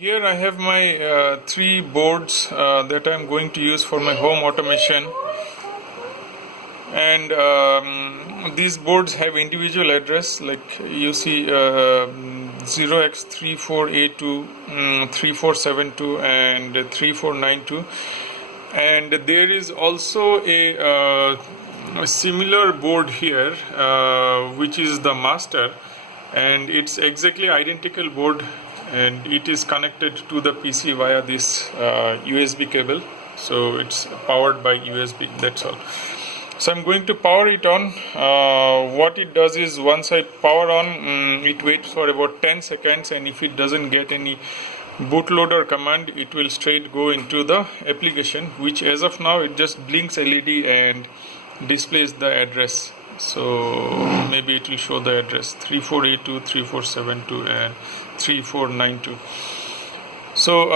Here I have my three boards that I'm going to use for my home automation, and these boards have individual address, like you see 0x3482, 3472 and 3492, and there is also a similar board here which is the master, and it's exactly identical board, and it is connected to the PC via this USB cable, so it's powered by USB. That's all. So I'm going to power it on. What it does is, once I power on, it waits for about 10 seconds, and if it doesn't get any bootloader command, it will straight go into the application, which as of now it just blinks LED and displays the address. So maybe it will show the address 3482, 3472 and 3492. So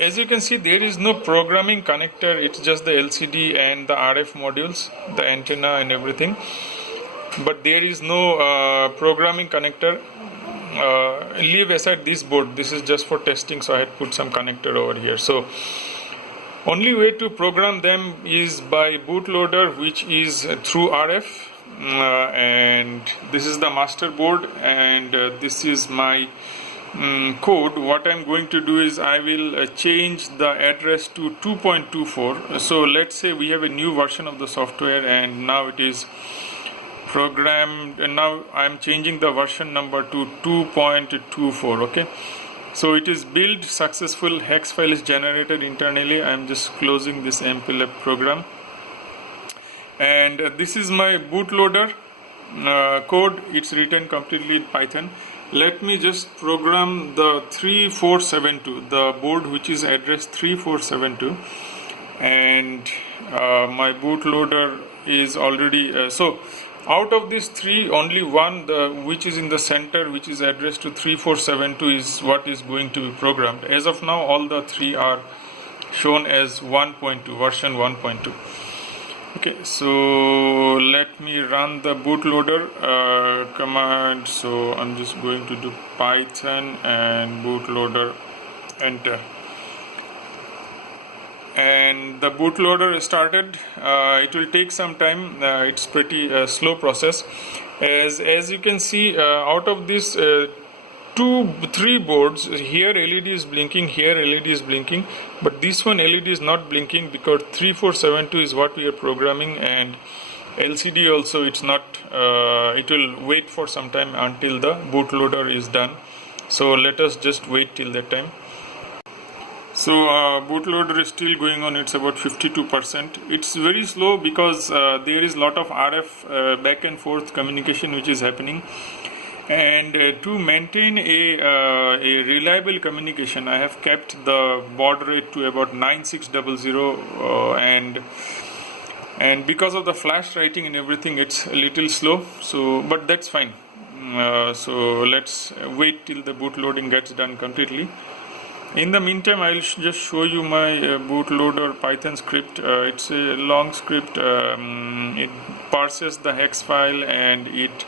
as you can see, there is no programming connector. It's just the LCD and the RF modules, the antenna and everything, but there is no programming connector. Leave aside this board, this is just for testing, so I had put some connector over here. So only way to program them is by bootloader, which is through RF, and this is the master board, and this is my code. What I'm going to do is I will change the address to 2.24. So let's say we have a new version of the software, and now it is programmed, and now I'm changing the version number to 2.24. okay, so it is built successful, hex file is generated internally. I'm just closing this MPLAB program, and this is my bootloader code. It's written completely in Python. Let me just program the 3472, the board which is addressed 3472, and my bootloader is already so out of these three, only one, the which is in the center, which is addressed to 3472, is what is going to be programmed. As of now, all the three are shown as 1.2, version 1.2. Okay, so let me run the bootloader command. So I'm just going to do Python and bootloader, enter, and the bootloader started. It will take some time. It's pretty slow process. As you can see, out of this three boards, here LED is blinking, here LED is blinking, but this one LED is not blinking because 3472 is what we are programming, and LCD also it's not. It will wait for some time until the bootloader is done. So let us just wait till that time. So bootloader is still going on. It's about 52%. It's very slow because there is a lot of RF back and forth communication which is happening, and to maintain a reliable communication, I have kept the baud rate to about 9600, and because of the flash writing and everything, it's a little slow. So but that's fine. So let's wait till the boot loading gets done completely. In the meantime, I'll just show you my bootloader Python script. It's a long script. It parses the hex file, and it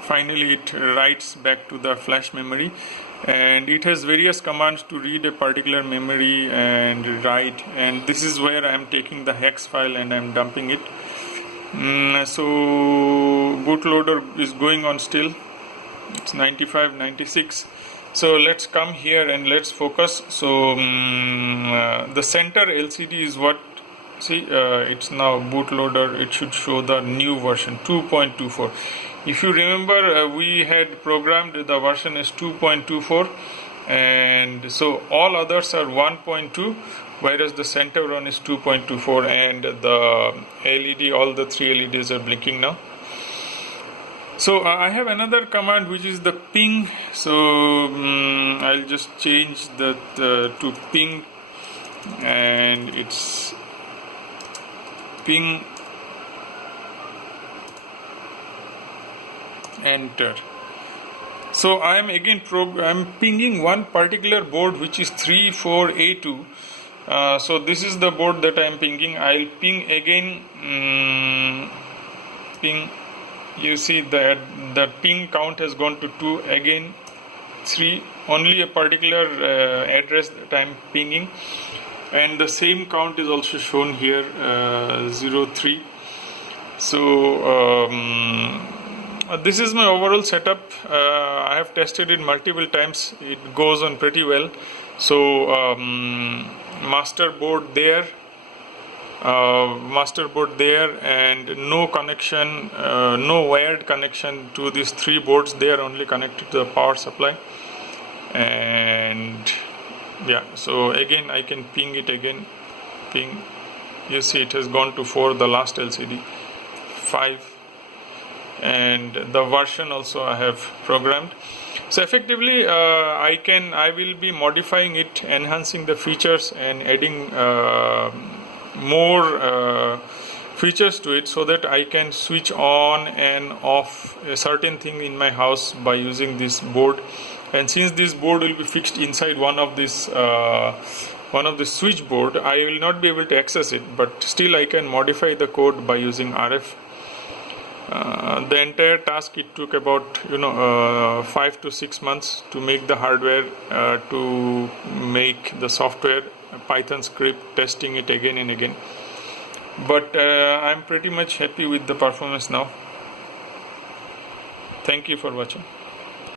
finally it writes back to the flash memory, and it has various commands to read a particular memory and write, and this is where I am taking the hex file and I am dumping it. So bootloader is going on still. It's 95, 96. So let's come here and let's focus. So the center LCD is what, see, it's now bootloader. It should show the new version 2.24. If you remember, we had programmed the version as 2.24, and so all others are 1.2, whereas the center one is 2.24, and the LED, all the three LEDs are blinking now. So I have another command which is the ping. So I'll just change that to ping, and it's ping, enter. So I am again I'm pinging one particular board which is 3482. So this is the board that I am pinging. I'll ping again, ping You see that the ping count has gone to 2, again 3, only a particular address that I am pinging, and the same count is also shown here, 03. So this is my overall setup. I have tested it multiple times. It goes on pretty well. So master board there, and no connection, no wired connection to these 3 boards. They are only connected to the power supply. And yeah, so again I can ping it again, ping. You see it has gone to 4, the last LCD, 5, and the version also I have programmed. So effectively I will be modifying it, enhancing the features and adding more features to it, so that I can switch on and off a certain thing in my house by using this board. And since this board will be fixed inside one of the switchboard, I will not be able to access it, but still I can modify the code by using RF. The entire task, it took about 5 to 6 months to make the hardware, to make the software, Python script, testing it again and again. But I'm pretty much happy with the performance now. Thank you for watching.